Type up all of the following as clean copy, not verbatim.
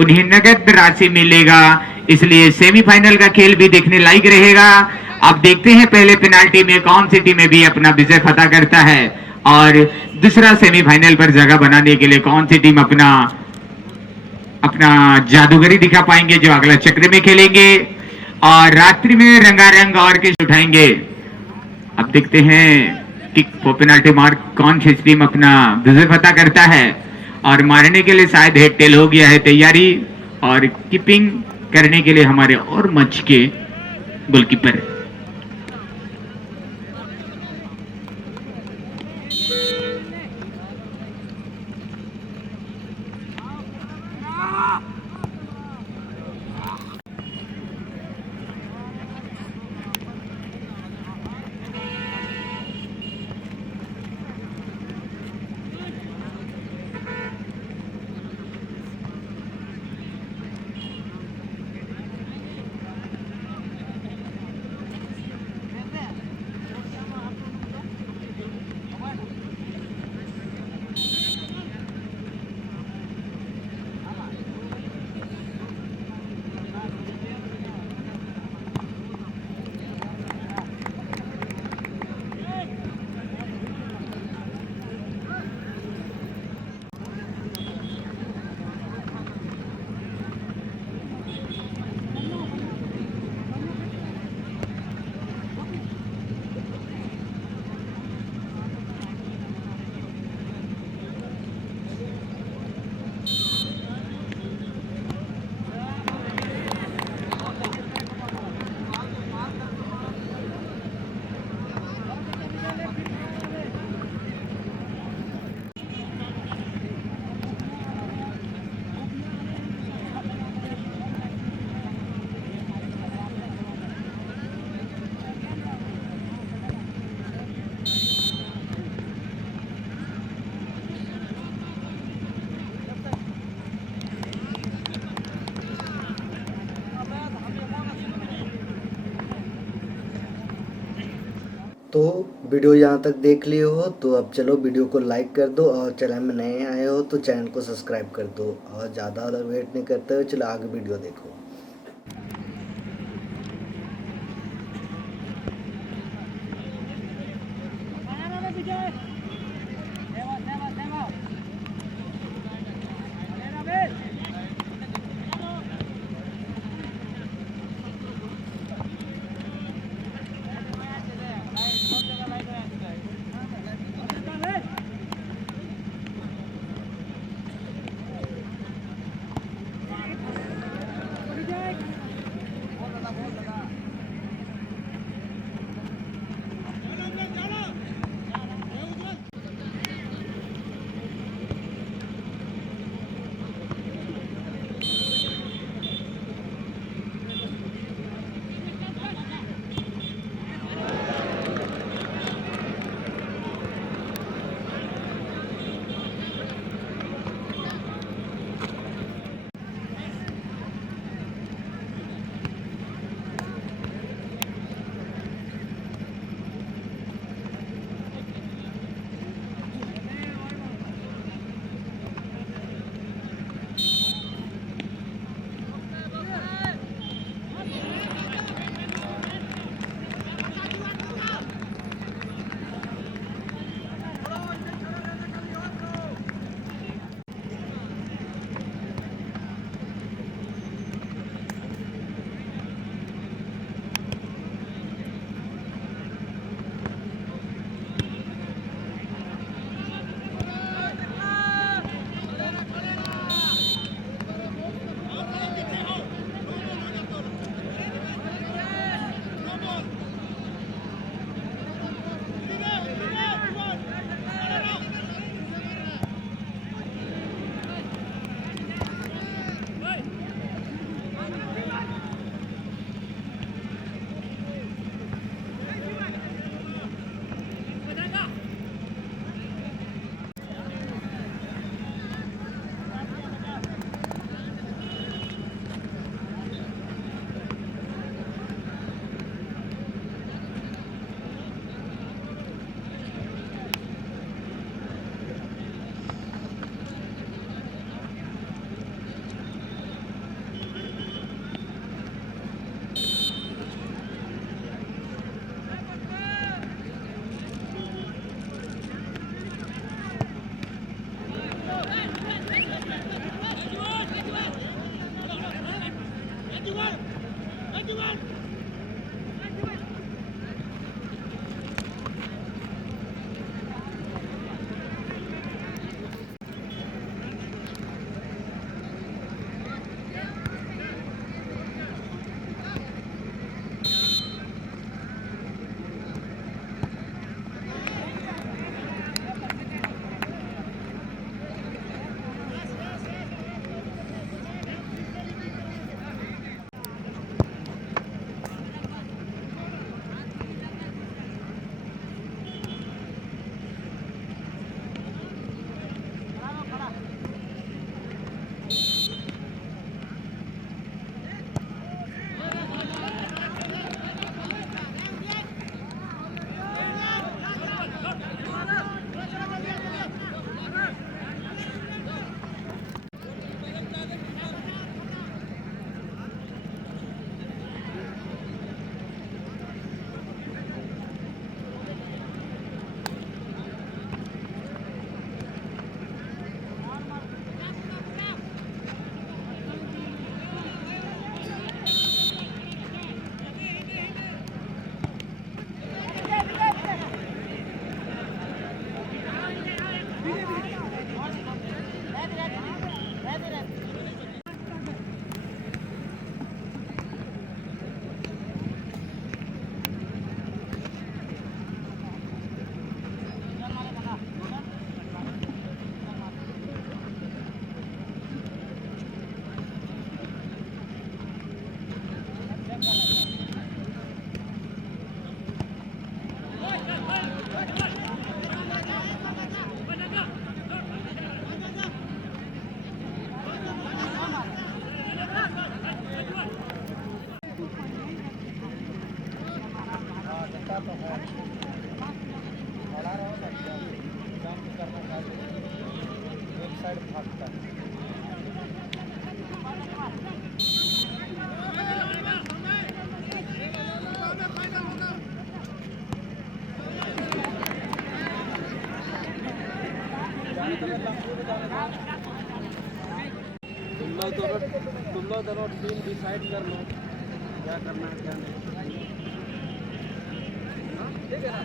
उन्हें नगद राशि मिलेगा। इसलिए सेमीफाइनल का खेल भी देखने लायक रहेगा। अब देखते हैं पहले पेनाल्टी में कौन सी टीम भी अपना विजय फतह करता है और दूसरा सेमीफाइनल पर जगह बनाने के लिए कौन सी टीम अपना अपना जादूगरी दिखा पाएंगे जो अगला चक्र में खेलेंगे और रात्रि में रंगारंग और के उठाएंगे। अब देखते हैं कि पेनाल्टी मार्क कौन सी टीम अपना विजय फतह करता है और मारने के लिए शायद हेड टेल हो गया है तैयारी और कीपिंग करने के लिए हमारे और मंच के गोलकीपर। तो वीडियो यहाँ तक देख लिए हो तो अब चलो वीडियो को लाइक कर दो और चैनल में नए आए हो तो चैनल को सब्सक्राइब कर दो और ज़्यादा वेट नहीं करते हुए चलो आगे वीडियो देखो। साइड भागता है। तुम लोग दोनों टीम डिसाइड कर लो क्या करना है क्या नहीं। ठीक है ना।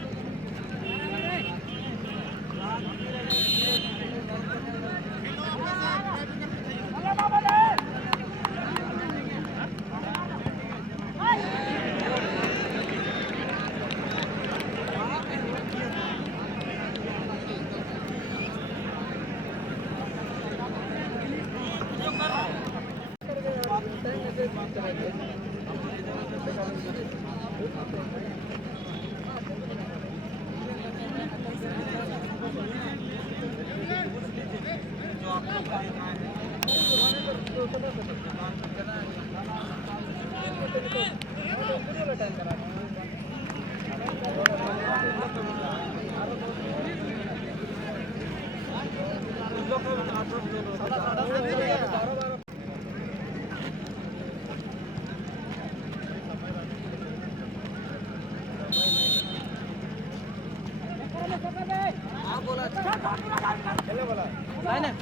नाही नाही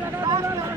लगा